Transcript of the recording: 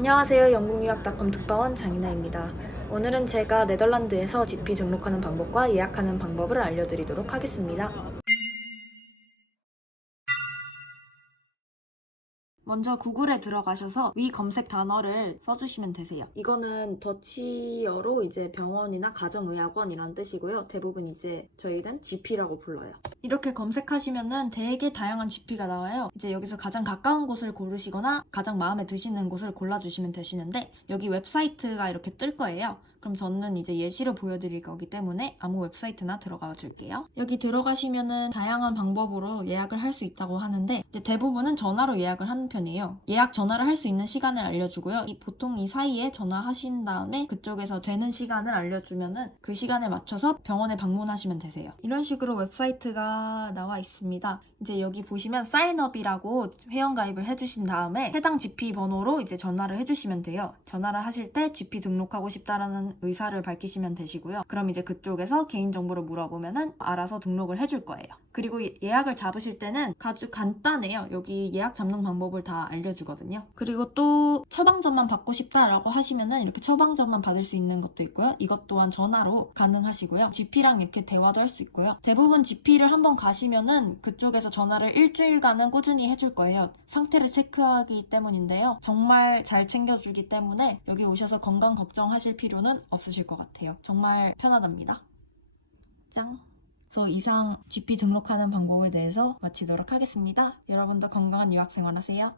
안녕하세요. 영국유학닷컴 특파원 장인아입니다. 오늘은 제가 네덜란드에서 GP 등록하는 방법과 예약하는 방법을 알려드리도록 하겠습니다. 먼저 구글에 들어가셔서 위 검색 단어를 써주시면 되세요. 이거는 더치어로 이제 병원이나 가정의학원이라는 뜻이고요. 대부분 이제 저희는 GP라고 불러요. 이렇게 검색하시면은 되게 다양한 GP가 나와요. 이제 여기서 가장 가까운 곳을 고르시거나 가장 마음에 드시는 곳을 골라주시면 되시는데 여기 웹사이트가 이렇게 뜰 거예요. 그럼 저는 이제 예시로 보여드릴 거기 때문에 아무 웹사이트나 들어가 줄게요. 여기 들어가시면은 다양한 방법으로 예약을 할 수 있다고 하는데 대부분은 전화로 예약을 하는 편이에요. 예약 전화를 할 수 있는 시간을 알려주고요. 이 보통 이 사이에 전화하신 다음에 그쪽에서 되는 시간을 알려주면은 그 시간에 맞춰서 병원에 방문하시면 되세요. 이런 식으로 웹사이트가 나와 있습니다. 이제 여기 보시면 사인업이라고 회원가입을 해주신 다음에 해당 GP 번호로 이제 전화를 해주시면 돼요. 전화를 하실 때 GP 등록하고 싶다라는 의사를 밝히시면 되시고요. 그럼 이제 그쪽에서 개인정보를 물어보면은 알아서 등록을 해줄 거예요. 그리고 예- 예약을 잡으실 때는 아주 간단해요. 여기 예약 잡는 방법을 다 알려주거든요. 그리고 또 처방전만 받고 싶다라고 하시면은 이렇게 처방전만 받을 수 있는 것도 있고요. 이것 또한 전화로 가능하시고요. GP랑 이렇게 대화도 할 수 있고요. 대부분 GP를 한번 가시면은 그쪽에서 전화를 일주일간은 꾸준히 해줄 거예요. 상태를 체크하기 때문인데요. 정말 잘 챙겨주기 때문에 여기 오셔서 건강 걱정하실 없으실 것 같아요. 정말 편하답니다. 짱! 그래서 이상 GP 등록하는 방법에 대해서 마치도록 하겠습니다. 여러분도 건강한 유학생활 하세요.